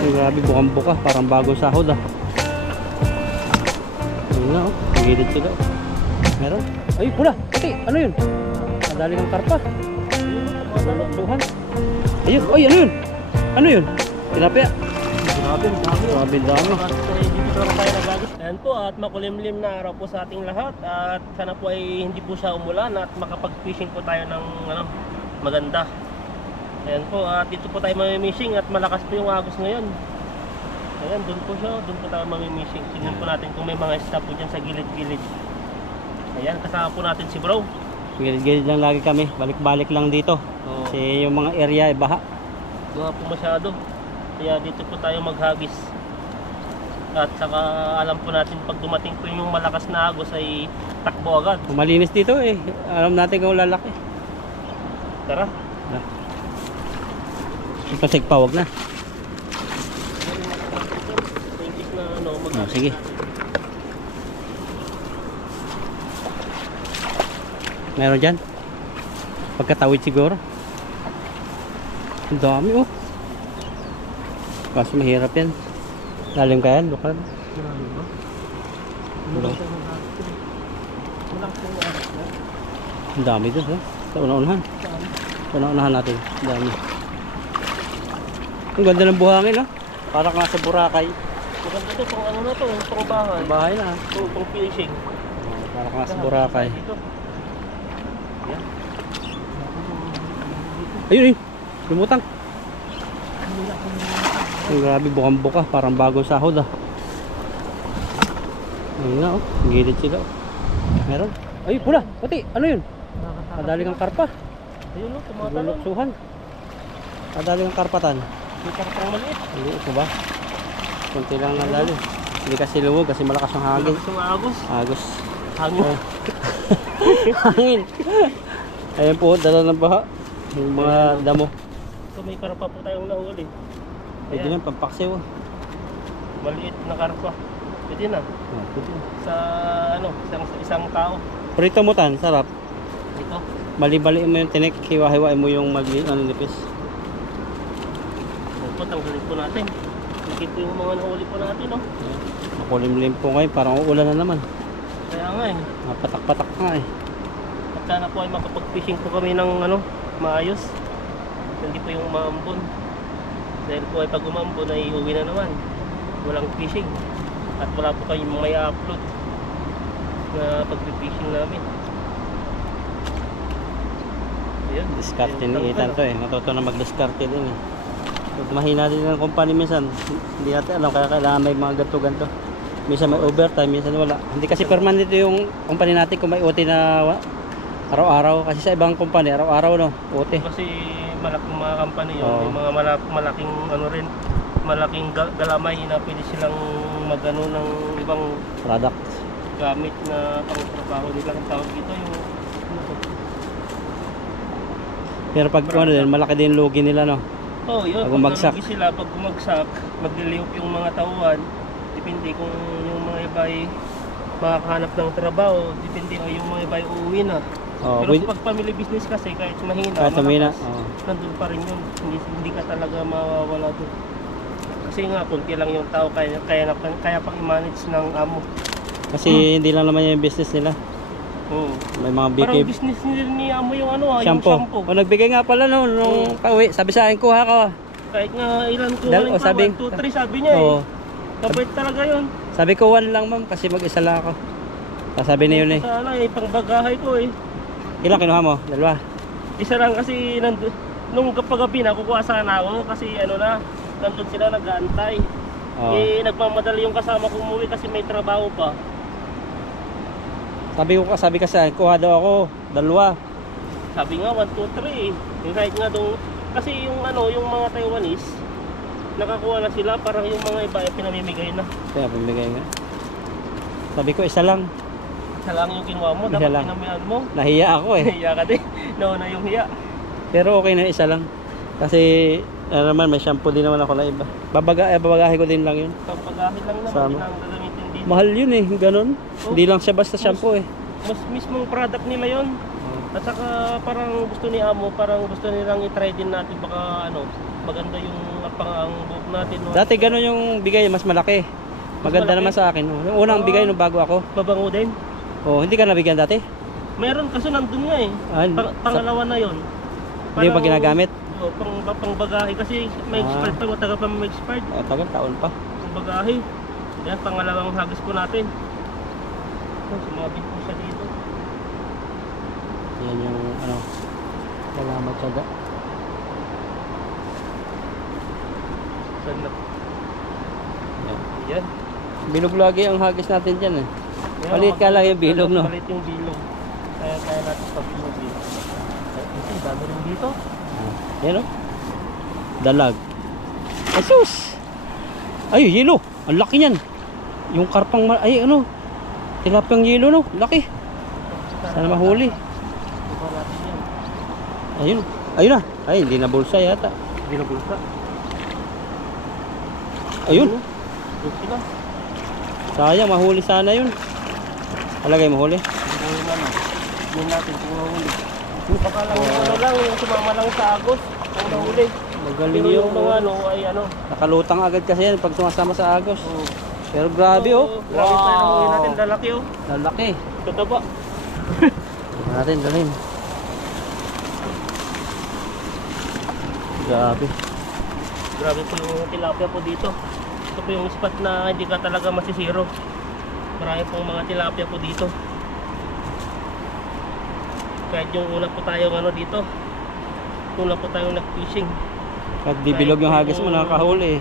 Ay, grabe, bukang-buka. Parang bagong sahod ah. Ayun na oh. Pagilid sila. Meron. Ay, pula. Pati. Ano yun? Madali ng karpa. Lulukluhan. Ayun. Ay, ano yun? Ano yun? Tilapia. Grabe, dami. Grabe, dami. Dito naman tayo nagagis. Ayan po, at makulimlim na araw po sa ating lahat. At sana po ay hindi po siya umulan at makapag-fishing po tayo ng maganda. Ayan po, at dito po tayo mamimishing at malakas po yung agos ngayon. Ayan, doon po siya, doon po tayo mamimishing. Tingnan po natin kung may mga isda po dyan sa gilid-gilid. Ayan, kasama po natin si bro. Gilid-gilid lang lagi kami. Balik-balik lang dito. Oo. Kasi yung mga area ay baha. Baha po masyado. Kaya dito po tayo maghagis. At saka alam po natin pag dumating po yung malakas na agos ay takbo agad. Kung malinis dito eh. Alam natin kung lalaki. Tara. Pasig pa, wag na. Oh, sige. Meron dyan. Pagkatawid siguro. Ang dami oh. Kaso mahirap yan. Lalim kaya, lokal. Ang dami doon eh. Sa una-unahan. Sa una-unahan natin. Ang dami. Ang ganda ng buhangin oh. Parang nasa Boracay. Maganda to, pang ano na to, pang bahay. Bahay na. Pang fishing. Oh, parang nasa Boracay. Yan. Ayun eh. Lumutang. Ang grabe, bukang-buka. Parang bagong sahod ah. Ayun na oh. Gilid sila oh. Meron. Ay, pula. Pati. Ano yun? Madali ng karpa. Ayun oh, tumatalong. Luluksuhan. Madali ng karpatan. May karpang maliit. Hindi ito ba? Kunti lang ang dali. Hindi kasi luwag kasi malakas ang hangin. Malakas yung agos. Agos. Hangin. Hangin. Ayan po, dala ng baha. Yung mga damo. So may karpa po tayong nahuli. Pwede na, pampaksiw. Maliit na karpa. Pwede na. Oh, pwede. Sa isang tao. Prito mo tan, sarap. Ito. Bali-bali mo yung tinik, hiwa-hiwain mo yung nipis. Opo, tanggalin po natin. Nakita yung mga nahuli po natin, no? Makulimlim po ngayon, parang uulan na naman. Kaya nga eh. Patak-patak nga eh. At sana po ay makapag-fishing po kami ng maayos. Hindi po yung maambon. Dahil po ay pag umambon ay uwi na naman. Walang fishing. At wala po kayong may upload na pag-fishing namin. Ayun. Diskarte ni Ethan to eh. Matuto na mag-diskarte din eh. Mahina din ang company minsan. Hindi natin alam kaya kailangan may mga ganto-ganto. Minsan may overtime, minsan wala. Hindi kasi permanent yung company natin kung may OT na araw-araw. Kasi sa ibang company, araw-araw no, OT. Kasi malaking mga company yun. Oo. May mga malaking malaking galamay na pwede silang magano ng ibang Products. gamit na pang-trabaho nila. Ang tawag dito yung Pero pag ano din, malaki din lugi nila no. oh, yun. Pag bumagsak. Sila, pag bumagsak, maglilihop yung mga tauhan. Depende kung yung mga iba ay makakahanap ng trabaho. Depende kung yung mga iba ay uuwi na. Oh, Pero pag family business kasi, kahit mahina, kahit mahina, nandun pa rin yun. Hindi ka talaga mawawala doon. Kasi nga, kunti lang yung tao, kaya pang i-manage ng amo. kasi hindi lang naman yung business nila. May mga BK. Parang business ni amo yung Shampoo. yung shampoo. O nagbigay nga pala no, nung pauwi. Sabi sa akin, kuha ka. Kahit nga ilan ko, Dal- o sabi- 1, 2, 3 sabi niya Oo. Kabait talaga yun. Sabi ko 1 lang ma'am kasi mag-isa lang ako. Sabi niya yun eh. Sana pangbagahay ko eh. Ilang kinuha mo? 2? Isa lang kasi nung kapagabi na kukuha sana ako kasi nandun sila nag-aantay. Oo. Nagmamadali yung kasama kong umuwi kasi may trabaho pa. Sabi kasi kuha daw ako 2. Sabi nga 1, 2, 3 Yung kahit nga doon, kasi yung mga Taiwanese nakakuha na sila, parang yung mga iba ay pinamimigay na. Kaya pamigay nga. Sabi ko isa lang. Isa lang yung kinuha mo, Isa dapat lang. pinamihan mo. Nahiya ako eh. Hiya ka din. Nauna yung hiya. Pero okay na isa lang. Kasi naman may shampoo din naman ako na iba. Babagahe ko din lang yun. Pampagahin lang naman, Sama. yun ang gagamitin dito. Mahal yun eh, ganun. Oh. Hindi lang siya basta shampoo eh. Mas mismong product nila yon. At saka parang gusto ni amo, parang gusto nilang i-try din natin baka maganda yung ang buhok natin. No? Dati ganun yung bigay, mas malaki. Maganda malaki? naman sa akin. Yung unang bigay nung bago ako. Mabango din. Oh, hindi ka nabigyan dati? Meron kaso nandun nga eh. Ah, Pangalawa na yon. Hindi mo pa ginagamit? Oh, pang bagahe kasi may expired pa, matagal pa may expired. Oh, tagal, taon pa. Pang bagahe. Yan, pangalawang hagis po natin. So, sumabit po siya dito. Yan yung ano, salamat siya. Saan na? Yan. Yan. Bilog lagi ang hagis natin dyan eh. Yan, Maliit ka lang yung bilog, no? Maliit yung bilog. Kaya natin sa bilog dito. Ito, dami rin dito. Yan o. Dalag. Asus! Ay, yelo. Ang laki niyan. Yung karpang, ay ano. Tilapang yelo, no? Laki. Sana mahuli. Iba natin yan. Ayun. Ayun na. Ay, hindi na bulsa yata. Hindi na bulsa. Ayun. Bulsa na. Sayang, mahuli sana yun. Alagay mahuli. Hindi na. Hindi natin kung nahuli. Baka lang ano lang, yung sumama lang sa agos. Kung nahuli. Magaling Pero yung yung mga ano ay ano. nakalutang agad kasi yan pag sumasama sa agos. Pero grabe oh. Grabe pa yung nahuli natin. Lalaki oh. Lalaki. Tataba. Natin dalhin. Grabe. Grabe po yung tilapia po dito. Ito po yung spot na hindi ka talaga masisiro. Marami pong mga tilapia po dito. Kahit yung una po tayong ano dito. Una po tayong nag-fishing. Pag bibilog yung hagis mo, nakakahuli eh.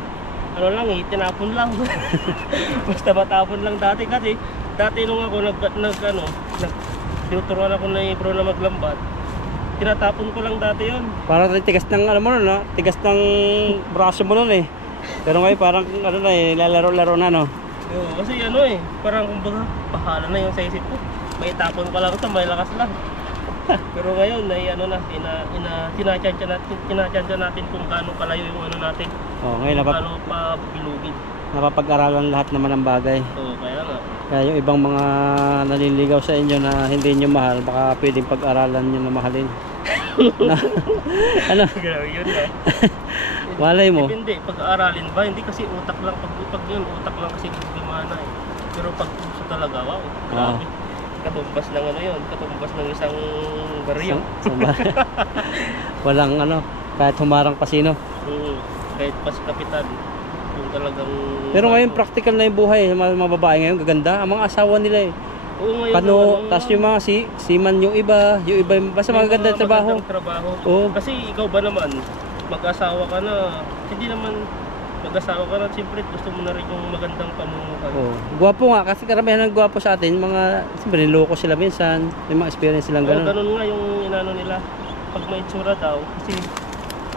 Ano lang eh, tinapon lang. Basta matapon lang dati kasi dati nung ako tinuturuan ako na bro na maglambat. Tinatapon ko lang dati yon. Parang tigas ng ano mo nun, no? Tigas ng braso mo nun eh. Pero ngayon parang ano na eh, lalaro-laro na no. Kasi ano eh, parang kumbaga bahala na yung sa isip ko. May tapon ko lang ito, may lakas lang. Pero ngayon ay ano na, tinachantya natin kung gaano kalayo yung ano natin. Oh, ngayon Gaano pa bilugin. napapag-aralan lahat naman ng bagay. Oo, kaya nga. Kaya yung ibang mga naliligaw sa inyo na hindi nyo mahal, baka pwedeng pag-aralan nyo na mahalin. Na, ano? Grabe yun no? Malay mo. Hindi, pag-aaralin ba? Hindi kasi utak lang. Pag yun, utak lang kasi gumana eh. Pero pag puso talaga, wow, grabe. Katumbas ng ano yun, katumbas ng isang baryo. Walang ano, kahit humarang pa sino. Kahit pas kapitan. Yung talagang... Pero ngayon practical na yung buhay, mga babae ngayon gaganda. Ang mga asawa nila eh. Oo, ngayon, Kano, tas yung mga seaman yung iba basta magaganda yung trabaho. Oo. Kasi ikaw ba naman, mag-asawa ka na, hindi naman mag-asawa ka na, siyempre gusto mo na rin yung magandang pamumuhay. Oo. Gwapo nga, kasi karamihan ng gwapo sa atin, mga, siyempre niloko sila minsan, may mga experience silang Oo, gano'n. ganun nga yung inano nila, pag may itsura daw, kasi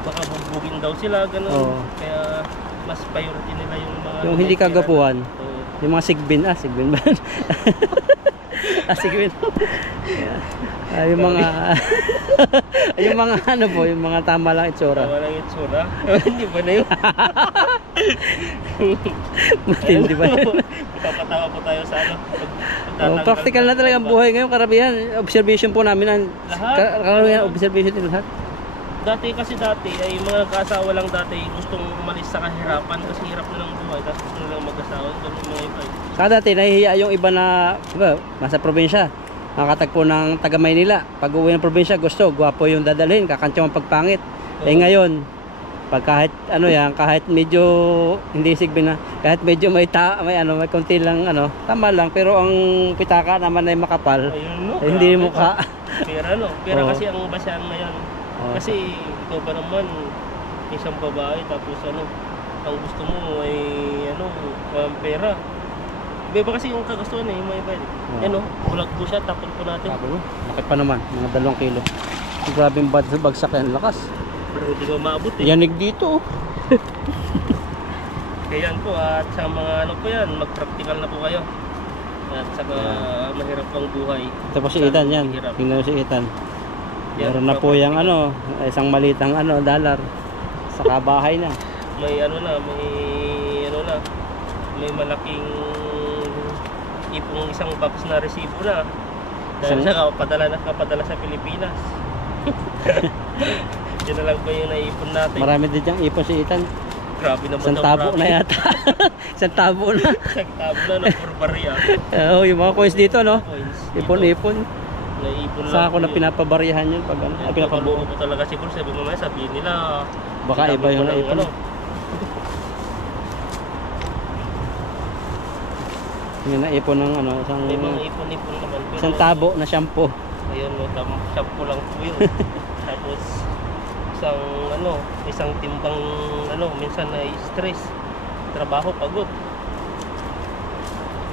baka bubugin daw sila, ganun. Oo. Kaya mas priority nila yung mga... Yung hindi kagapuhan. Oo. Yung mga sigbin ba? Sigbin. Yung mga yung mga ano po, yung mga tama lang itsura. Tama lang itsura? Hindi ba na yun? Matindi ba yun? Papatawa po tayo sa ano. Practical na talaga ang buhay ngayon, karamihan. Observation po namin. Karamihan, observation din lahat. Dati ay mga kasawa lang dati gustong umalis sa kahirapan kasi hirap na ng buhay tapos gusto nilang mag-asawa, ganun mga iba. Sa dati nahihiya yung iba na diba, nasa probinsya, nakatagpo ng taga Maynila. Pag uwi ng probinsya, gusto gwapo yung dadalhin, kakantyo ang pagpangit. Eh ngayon, pag kahit ano yan, kahit medyo hindi sigbin na, kahit medyo may konti lang ano, tama lang, pero ang pitaka naman ay makapal. Ayun, no? Hindi mukha. Pera kasi ang basyang na yan. Kasi ikaw ba naman isang babae tapos ano ang gusto mo ay ano pera. Iba kasi yung kagustuhan eh, yung mga iba. Ano, bulag po siya, tapon po natin. Laki pa naman, mga 2 kilo. Grabing bagsak yan, lakas. Pero hindi ko maabot eh. Yanig dito. Kaya yan po, at sa mga ano po yan, mag-practical na po kayo. At saka mahirap ang buhay. Ito po si Ethan yan. Tingnan mo si Ethan. Meron na po yung ano, isang malitang ano, dollar. Saka bahay na. May ano na, may malaking ipong isang box na resibo na. Dahil siya kapadala sa Pilipinas. Yun na lang po yung naipon natin. Marami din diyang ipon si Ethan. Grabe naman Isang daw, tabo grabe. na yata. Isang tabo na. Isang tabo na ng purbarya. Oo, yung mga coins dito, no? Coins. Ipon-ipon. Naipon lang Sa ako po na yun. pinapabarihan yun pag ano, Yan po, pinapabuo. kabuo po talaga siguro. Sabi mo mamaya, sabihin nila. Baka ang iba dami yung ko ng naipon. Yung naipon ng ano, May mga ipon-ipon naman. Pero, isang tabo na shampoo. ayun, no, shampoo lang po yun. Tapos, isang timbang, minsan na stress. Trabaho, pagod.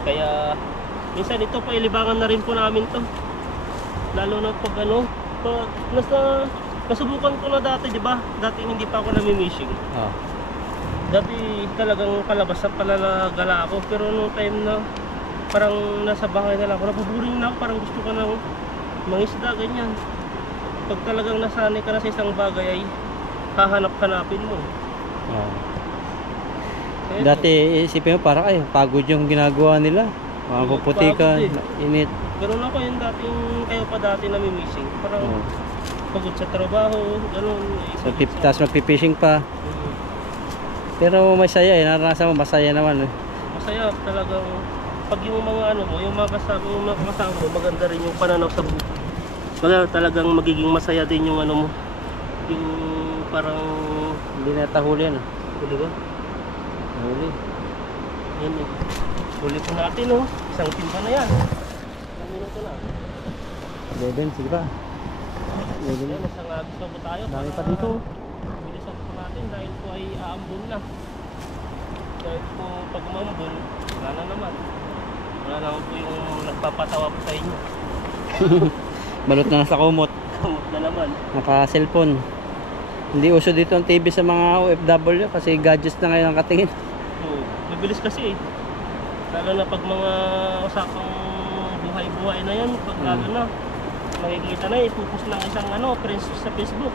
Kaya, minsan ito po, ilibangan na rin po namin to. Lalo na pag nasubukan ko na dati, di ba? Dati hindi pa ako namimishing. Oh. Dati talagang palabas sa palalagala ako, pero nung time na parang nasa bahay na lang ako, nabuburing na ako, parang gusto ko ng mangisda, ganyan. Pag talagang nasanay ka na sa isang bagay ay hahanap-hanapin mo. Oh. Kaya Dati isipin mo parang ay pagod yung ginagawa nila. Mga puputi ka, Pagod init. ganun ako yung dating kayo pa dati namimishing. Parang Oh. pagod sa trabaho, ganun. So, tapos magpipishing pa. Pero masaya eh, naranasan mo, masaya naman eh. Masaya talagang pag yung mga yung mga kasama mo, maganda rin yung pananaw sa buhay. Kaya talagang magiging masaya din yung mo, yung parang Hindi na tahuli yan. huli ba? Huli. Yan eh. Huli po natin isang timba na yan. Ilang minuto na. 11, sige pa. 11 Yan, isang agos na po tayo. Dami pa para dito. Bilisan po natin dahil po ay aambon na. Dahil po pag umambon, wala na naman. Wala naman po yung nagpapatawa po sa inyo. Balot na nasa kumot. Kamot na naman. Naka-cellphone. Hindi uso dito ang TV sa mga OFW kasi gadgets na ngayon ang katingin. Oo, mabilis kasi eh. Lalo na pag mga usapang buhay-buhay na yan, pag lalo na, makikita na ipupus ng isang friends sa Facebook.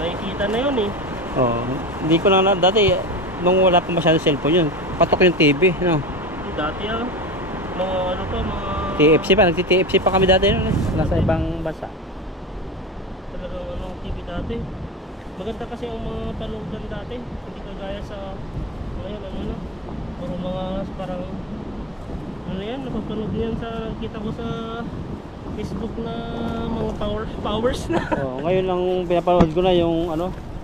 Nakikita na yun eh. Oh, hindi ko na dati nung wala pa masyadong cellphone yun. Patok yung TV, no. Dati mga mga TFC pa, nagti-TFC pa kami dati noon eh. Nasa ibang bansa. talagang TV dati. Maganda kasi ang mga panugan dati. Hindi kagaya sa ngayon, puro mga parang napapanood niyan sa kita ko sa Facebook na mga powers na. Oh, ngayon lang pinapanood ko na yung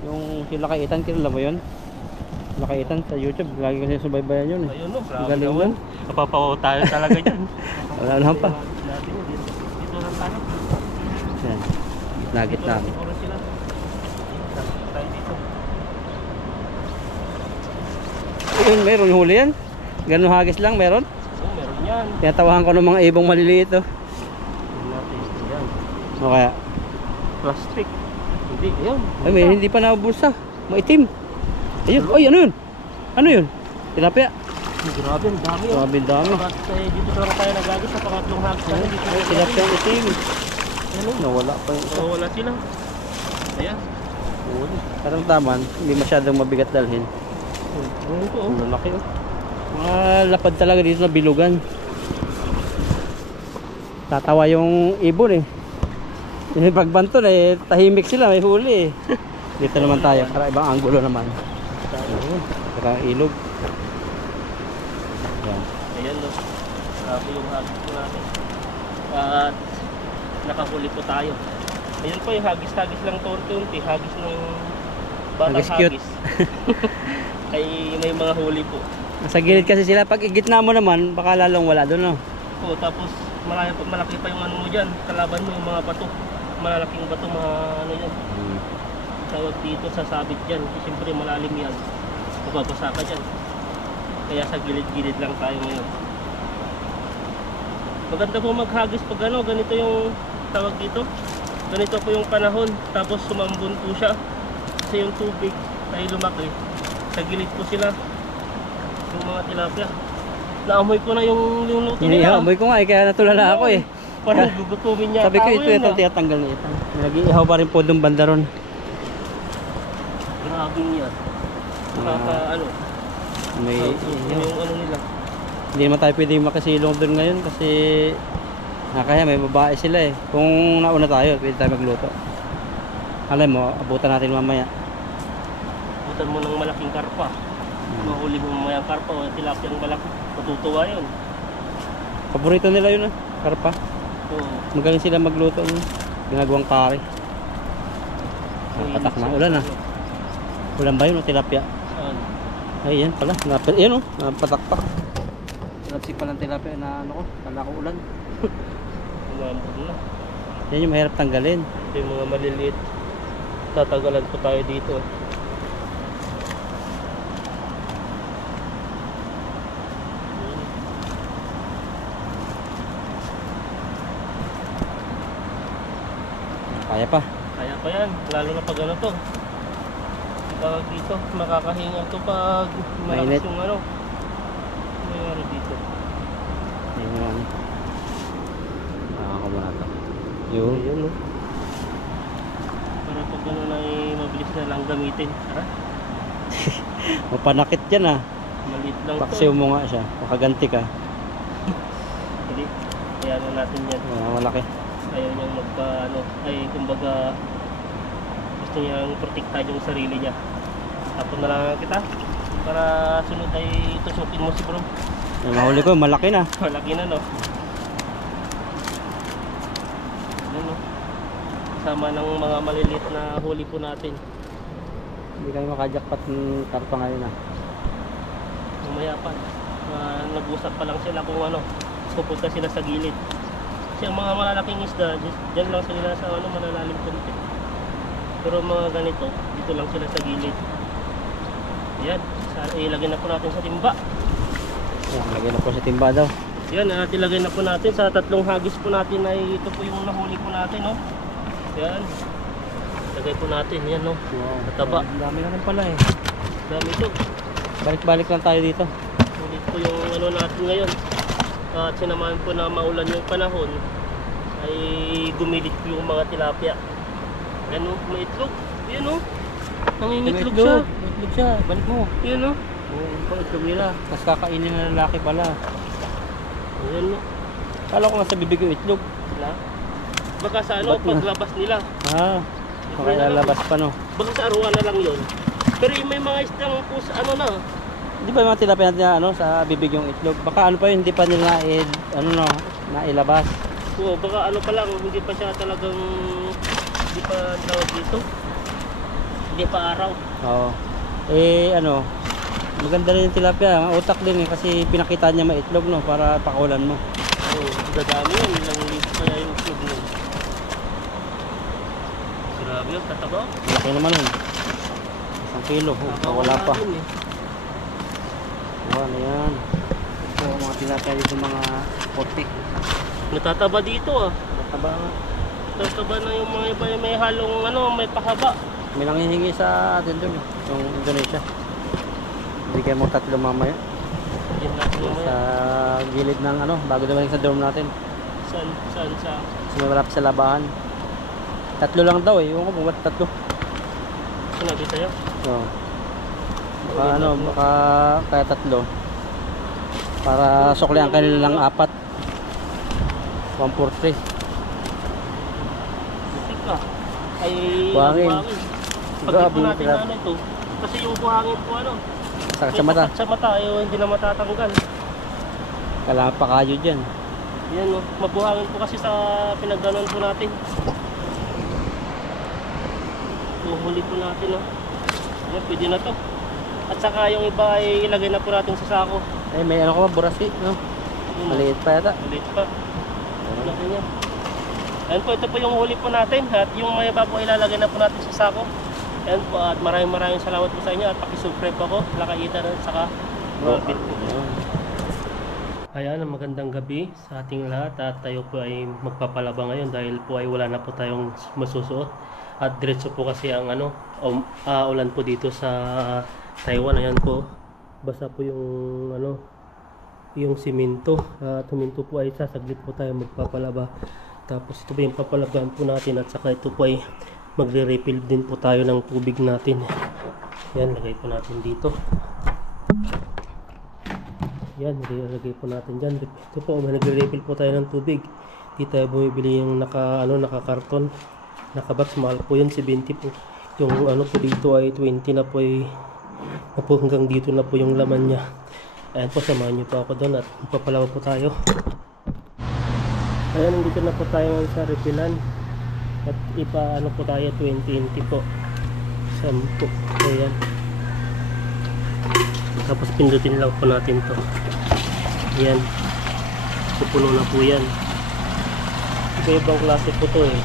yung sila kay Ethan, kilala mo yun? Sila kay Ethan sa YouTube, lagi kasi subaybayan yun eh. Ayun grabe Galing naman. Napapawaw tayo talaga dyan. Wala naman pa. Natin yun, dito lang tayo. Yan. Nugget Dito lang namin. siguro sila. Tayo dito. Ayun, meron huli yan. Ganun hagis lang, meron. Oh, meron yan. Tinatawahan ko ng mga ibong maliliit oh. Tingnan natin yan. O kaya, Plastic. Hindi, yun. ay may hindi pa nabulsa. Maitim. Ayun, ay ano yun? Ano yun? Tilapia. Grabe, ang dami yun. Grabe dami. Dito lang tayo nagagis sa pangatlong hagis na dito. Tilapia ang itim. Ano? Nawala pa yung isa. So, wala sila. Ayan. Karamdaman, hindi masyadong mabigat dalhin. Ano po? Ang lalaki oh. Mga lapad talaga dito na bilugan. Tatawa yung ibon eh. Yung pagbanto na eh, tahimik sila, may huli eh. Dito naman tayo, para ibang anggulo naman. Ayun, para ilog. Yan. Ayan no. Grabe yung hagis po natin. At nakahuli po tayo. Ayan po yung hagis-hagis lang to unti. Hagis ng batang Hagis cute. hagis. Ay may mga huli po. Sa gilid kasi sila, pag igitna mo naman, baka lalong wala doon no. Po, tapos malaki pa yung mo dyan. Kalaban mo yung mga bato. Malalaking bato, mga yan. Tawag dito sa sabit dyan. Kasi siyempre malalim yan. Mababasa ka dyan. Kaya sa gilid-gilid lang tayo ngayon. Maganda po maghagis pag ganito yung tawag dito. Ganito po yung panahon. Tapos sumambon po siya. Kasi yung tubig ay lumaki. Sa gilid po sila. Yung mga tilapia. Naamoy ko na yung luto nila. Inihamoy ko nga eh, kaya natulala ako eh. Parang gugutumin niya. Sabi ko ito tiyatanggal na ito. Nag-iihaw pa rin po doon banda ron. Grabe niya. May Yung nila. hindi naman tayo pwede makasilong doon ngayon kasi kaya may babae sila eh. Kung nauna tayo, pwede tayo magluto. Alam mo, abutan natin mamaya. Butan mo ng malaking karpa. Mahuli mo mamaya ang karpa o tilapia ang malaki. Matutuwa yun. Paborito nila yun karpa. Oo. Magaling sila magluto ng ginagawang kare. Patak na, ulan Ulan ba yun o tilapia? Saan? Ay yan pala, yan patak-pak. Napsi pa lang tilapia na ano ko, kala ko ulan. Umambod na. Yan yung mahirap tanggalin. Ito yung mga maliliit. Tatagalan po tayo dito. Kaya pa. Kaya pa yan, lalo na pag ano to. Pag dito, makakahinga to pag malakas Mainit. yung ano. Mayroon dito. Yan yung ano. Ako muna ito. Yun. Ayun, no? Para pag gano'n ay mabilis na lang gamitin. Tara, Mapanakit yan maliit lang Paksiw to. mo nga siya. Makaganti ka. Hindi, kaya na natin yan. Malaki. Ayaw niyang ano, ay kumbaga gusto niyang protektahan yung sarili niya. Tapos na lang kita para sunod ay tusukin mo si bro. Yung mahuli ko, malaki na. Malaki na, no? Yan, no? Kasama ng mga maliliit na huli po natin. Hindi kami makajakpat ng karpa ngayon Mamaya pa. Nag-usap pa lang sila kung ano, pupunta sila sa gilid. Kasi ang mga malalaking isda, dyan lang sila sa ano, malalalim konti. Pero mga ganito, dito lang sila sa gilid. Yan, ilagay na po natin sa timba. Yan, lagyan na po sa timba daw. Yan, ilagay na po natin sa tatlong hagis po natin ay ito po yung nahuli po natin, no? Yan. Lagay po natin, yan, no? Wow. Mataba. Ang dami naman pala Dami ito. Balik-balik lang tayo dito. Ulit po yung ano natin ngayon. At sinamahan po na maulan yung panahon ay gumilit po yung mga tilapia. Yan, no? May itlog. Yan, no? Nangingitlog siya. May itlog siya. Balik mo. Yan, no? Oo, yung pa itlog nila. Tapos kakainin ng lalaki pala. Yan, no? Kala ko nga sa bibig yung itlog. Wala. Baka sa ano, Ba't na? paglabas nila. Baka lalabas pa no. Baka sa aruan na lang yun. Pero yung may mga isdang po sa ano na. Di ba yung mga tilapia natin na sa bibig yung itlog? Baka ano pa yun, hindi pa nila nailabas. Oo, baka ano pa lang, hindi pa siya talagang, hindi pa tawag dito. Hindi pa araw. Oo. Maganda rin yung tilapia. Utak din kasi pinakita niya maitlog no, para pakawalan mo. Oo, dadami yun. Ilang libo kaya yung itlog nun. Grabe yun, tataba. Laki naman yun. 1 kilo. Wala pa. Wala yan. Ito mga tilapia dito mga puti. Natataba dito ah. Mataba nga. Natataba na yung mga iba yung may halong ano, may pahaba. May nanghihingi sa atin doon yung Indonesia. Bigyan mo 3 mamaya. Yan natin yung Sa gilid ng bago dumating sa dorm natin. Saan sa... Sa malapit sa labahan. 3 lang daw eh. Yung ko kung ba't 3. Sinabi sa'yo? Oo. Baka kaya 3. Para suklihan kanila lang 4. 143. Butik ka. Ay, Buhangin. Pag Grabe ito yung natin tilapia. ano ito. Kasi yung buhangin po ano. Sakit may sa mata. sakit sa mata, hindi na matatanggal. Kailangan pa kayo dyan. Yan no, mabuhangin po kasi sa pinagganon po natin. Tuhuli po natin no. Yan, pwede na to. At saka yung iba ay ilagay na po natin sa sako. May ko ba? Burasi, no? Yun, Maliit pa yata. maliit pa. Laki niya. Ayan po, ito po yung huli po natin. At yung may iba po ilalagay na po natin sa sako. Ayan po, at maraming salamat po sa inyo. At pakisubscribe po ako. Lakaita na saka mga bit po. Ayan, magandang gabi sa ating lahat. At tayo po ay magpapalaba ngayon dahil po ay wala na po tayong masusuot. At diretso po kasi ang ulan po dito sa Taiwan. Ayan po, basta po yung yung simento. At huminto po ay sasaglit po tayo magpapalaba. Tapos ito po yung papalabahan po natin at saka ito po ay magre-refill din po tayo ng tubig natin. Yan, lagay po natin dito. Yan, lagay po natin dyan. Ito po, magre-refill po tayo ng tubig. Hindi tayo bumibili yung naka-karton. Nakabox, mahal po yun, 70 po. Yung ano po dito ay 20 na po, ay hanggang dito na po yung laman niya. Ayan po, samahan nyo po ako doon at magpapalawa po tayo. Ayan, nandito na po tayo sa refilan. At ano po tayo, 20 po. 10. Ayan. Tapos pindutin lang po natin to. Ayan. Pupuno na po yan. Ibang klase po to eh.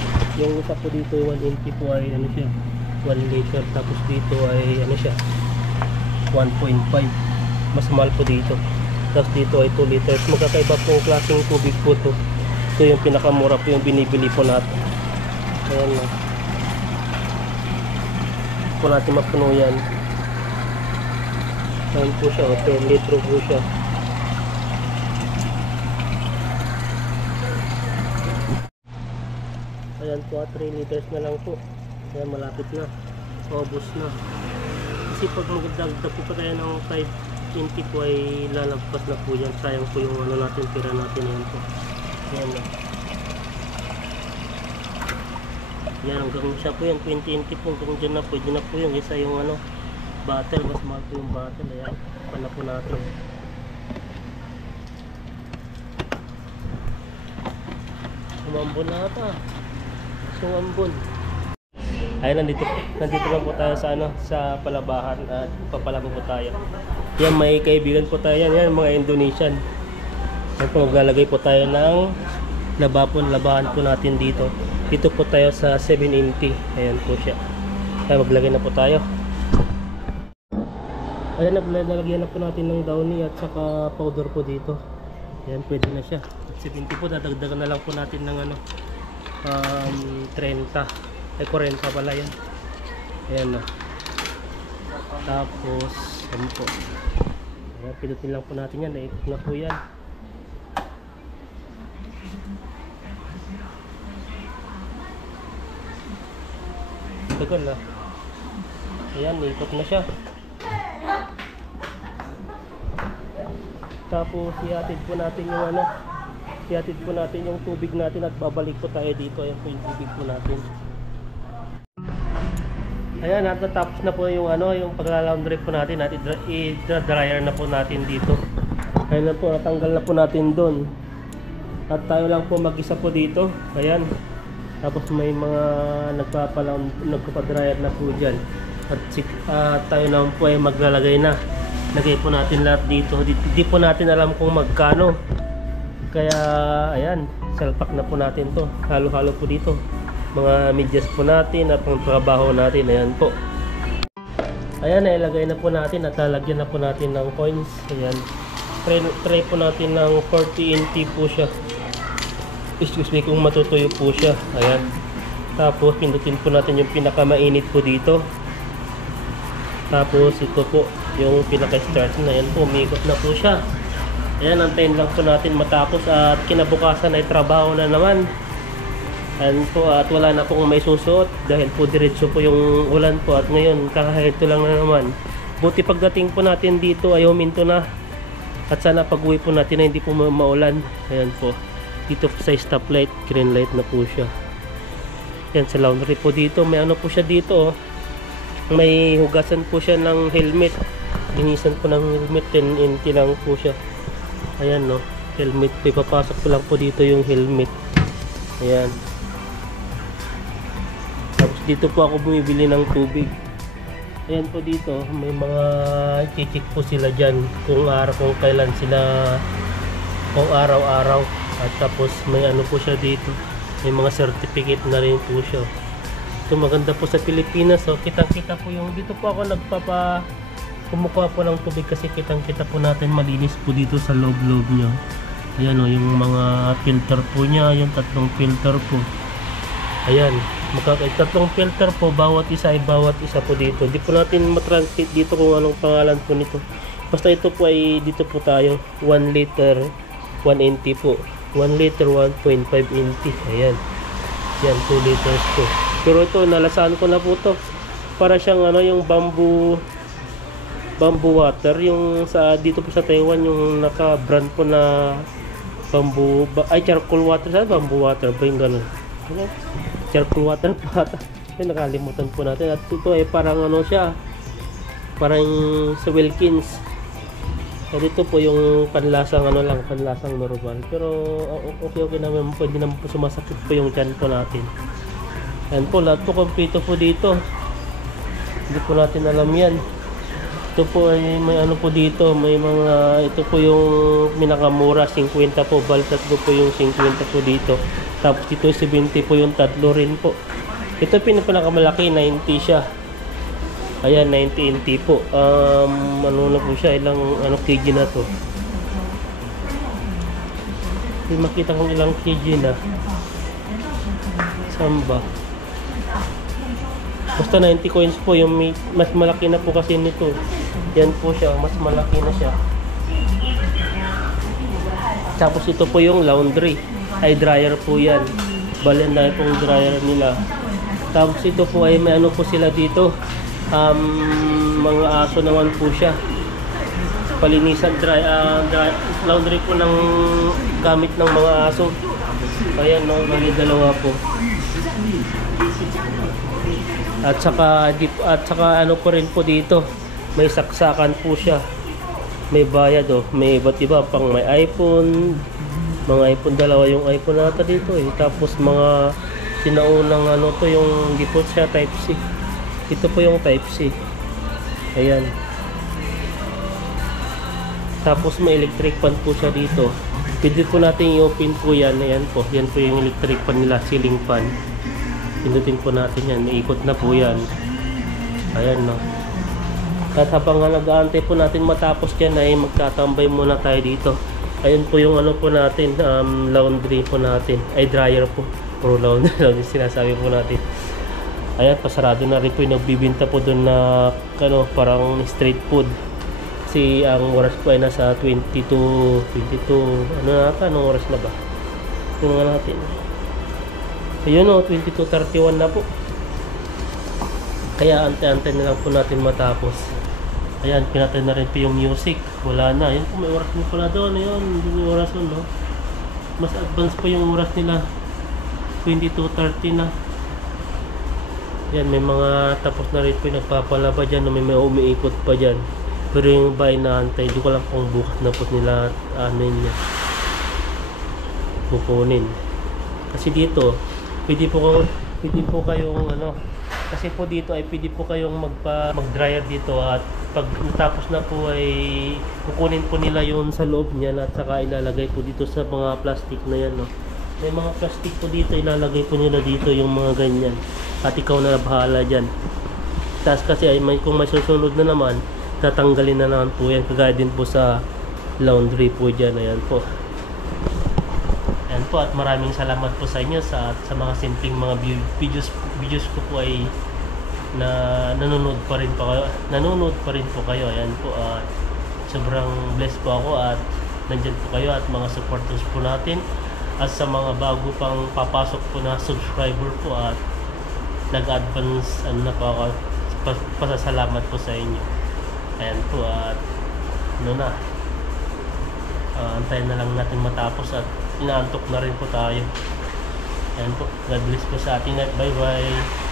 Yung isa po dito 180 po ay ano siya, 1 liter. Tapos dito ay ano siya, 1.5. Mas mahal po dito. Tapos dito ay 2 liters. Magkakaiba po yung klaseng tubig po to. Ito yung pinakamura po yung binibili po natin. Ayan na. Po natin mapuno yan. Ayan po siya, 10 litro po siya. Ayan po, 3 liters na lang po. Ayan, malapit na. Paubos na. Kasi pag magdagdag po pa tayo ng 520 po ay lalagpas na po yan. Sayang po yung ano natin, pira natin. Ayan po. Ayan na. Ayan, hanggang siya po yan. 2020 po, hanggang dyan na po. Dyan na po yung isa yung ano, bottle. Mas mahal po yung bottle. Ayan, pala po natin. Umambon na ata. Ambon. Ayun, nandito lang po tayo sa ano, sa palabahan at papalabo po tayo. Yan, may kaibigan po tayo yan, mga Indonesian. Yan po, maglalagay po tayo ng labahan po natin dito. Dito po tayo sa 780. Ayan po siya. Kaya maglagay na po tayo. Ayan, nalagyan na po natin ng downy at saka powder po dito. Ayan, pwede na siya. At 70 po, dadagdagan na lang po natin ng ano, 30 ay 40 pala yun. Ayan na. Tapos ano po, ayan, pinutin lang po natin yan, naikot na po yan. Tagal na. Ayan, naikot na siya. Tapos ihatid po natin yung ano, ihatid po natin yung tubig natin at babalik po tayo dito. Ayan po yung tubig po natin. Ayan, natapos na po yung ano, yung pagla-laundry po natin at i-dryer na po natin dito. Ayan na po, natanggal na po natin doon. At tayo lang po mag-isa po dito. Ayan. Tapos may mga nagpapadryer na po dyan. At tayo naman po ay maglalagay na. Lagay po natin lahat dito. Di po natin alam kung magkano. Kaya ayan, salpak na po natin to. Halo-halo po dito. Mga medyas po natin at pang trabaho natin. Ayan po. Ayan, nailagay na po natin at lalagyan na po natin ng coins. Ayan. Try po natin ng 40 NT po siya. Excuse me kung matutuyo po siya. Ayan. Tapos pindutin po natin yung pinakamainit po dito. Tapos ito po yung pinaka-start na. Ayan po, umikot na po siya. Ayan, antayin lang po natin matapos at kinabukasan ay trabaho na naman. Ayan po, at wala na pong may susuot dahil po diretso po yung ulan po at ngayon kakahito lang na naman. Buti pagdating po natin dito ay huminto na at sana pag uwi po natin na hindi po maulan. Ayan po, dito po sa stoplight, green light na po siya. Ayan, sa laundry po dito, may ano po siya dito, oh. May hugasan po siya ng helmet. Linisan po ng helmet, 10 NT lang po siya. Ayan, no, helmet. Ipapasok ko lang po dito yung helmet. Ayan. Tapos dito po ako bumibili ng tubig. Ayan po dito, may mga i-check po sila dyan kung kailan sila, kung araw-araw. At tapos may ano po siya dito, may mga certificate na rin po siya. Ito maganda po sa Pilipinas. So kitang-kita po yung, dito po ako kumukuha po ng tubig kasi kitang-kita po natin malinis po dito sa loob-loob nyo. Ayan o, yung mga filter po nya, yung tatlong filter po. Ayan, tatlong filter po, bawat isa po dito. Di po natin matranslate dito kung anong pangalan po nito. Basta ito po ay, dito po tayo, 1 liter, 1 NT po. 1 liter, 1.5 NT. Ayan. Yan, 2 liters po. Pero ito, nalasaan ko na po to. Para siyang ano, yung bamboo water, yung sa dito po sa Taiwan, yung naka-brand po na bamboo, ay charcoal water, sa bamboo water ba yung gano'n? Ano? Circle water pa ata. Ay, nakalimutan po natin. At ito ay parang ano siya, parang sa Wilkins. At ito po yung panlasang ano lang, panlasang normal. Pero okay naman, pwede naman po sumasakit po yung tiyan po natin. Yan po, lahat po kompleto po dito. Hindi po natin alam yan. Ito po ay may ano po dito, may mga, ito po yung pinakamura, 50 po, balsat po yung 50 po dito. Tapos dito 70 po yung tatlo rin po. Ito pinakamalaki, 90 siya. Ayan, 90 NT po. Ano na po siya, ilang ano kg na to. Hindi makita kung ilang kg na. Samba. Basta 90 coins po, yung mas malaki na po kasi nito. Yan po siya, mas malaki na siya. Tapos ito po yung laundry. Ay dryer po yan. Balen na pong dryer nila. Tapos ito po ay may ano po sila dito. Mga aso naman po siya. Palinisan, laundry po ng gamit ng mga aso. Ayan, no, may dalawa po. At saka ano po rin po dito, may saksakan po siya. May bayad may iba't iba pang may iPhone, mga iPhone, dalawa yung iPhone nata dito Tapos mga sinaunang ano to, yung default siya type C. Ito po yung type C. Ayan. Tapos may electric fan po siya dito. Pwede po natin i-open po yan. Ayan po. Yan po yung electric fan nila, ceiling fan. Pindutin po natin yan. Iikot na po yan. Ayan, no. At habang nag-aantay po natin matapos dyan ay magtatambay muna tayo dito. Ayun po yung ano po natin, laundry po natin. Ay dryer po. Puro laundry sinasabi po natin. Ayan, pasarado na rin po yung nagbibinta po doon na ano, parang street food. Kasi ang oras po ay nasa 22, ano nata, anong oras na ba? Tingnan natin. Ayun 22:31 na po. Kaya antay-antay na lang po natin matapos. Ayan, pinatay na rin po yung music. Wala na. Ayan po, may oras mo pala doon. Ayun, may oras doon, no? Mas advance po yung oras nila. 22:30 na. Ayan, may mga tapos na rin po yung nagpapalaba dyan. May umiikot pa dyan. Pero yung iba ay naantay. Di ko lang kung bukas na po nila ano yun kukunin. Kasi dito, pwede po kayong ano, kasi po dito ay pwede po kayong mag-dryer dito at pag natapos na po ay kukunin po nila yun sa loob niyan at saka ilalagay po dito sa mga plastic na yan, no. May mga plastic po dito, ilalagay po nila dito yung mga ganyan at ikaw na bahala dyan. Tapos kasi ay kung may susunod na naman, tatanggalin na naman po yan, kagaya din po sa laundry po dyan. Ayan po. Ayan po, at maraming salamat po sa inyo sa mga simpleng mga videos ko po ay na nanonood pa rin po kayo. Ayan po, at sobrang blessed po ako at nandyan po kayo at mga supporters po natin, at sa mga bago pang papasok po na subscriber po at nag-advance ano na po ako, pasasalamat po sa inyo. Ayan po, at ano na, antayin na lang natin matapos at inaantok na rin po tayo. Ayan po, God bless po sa atin at bye bye.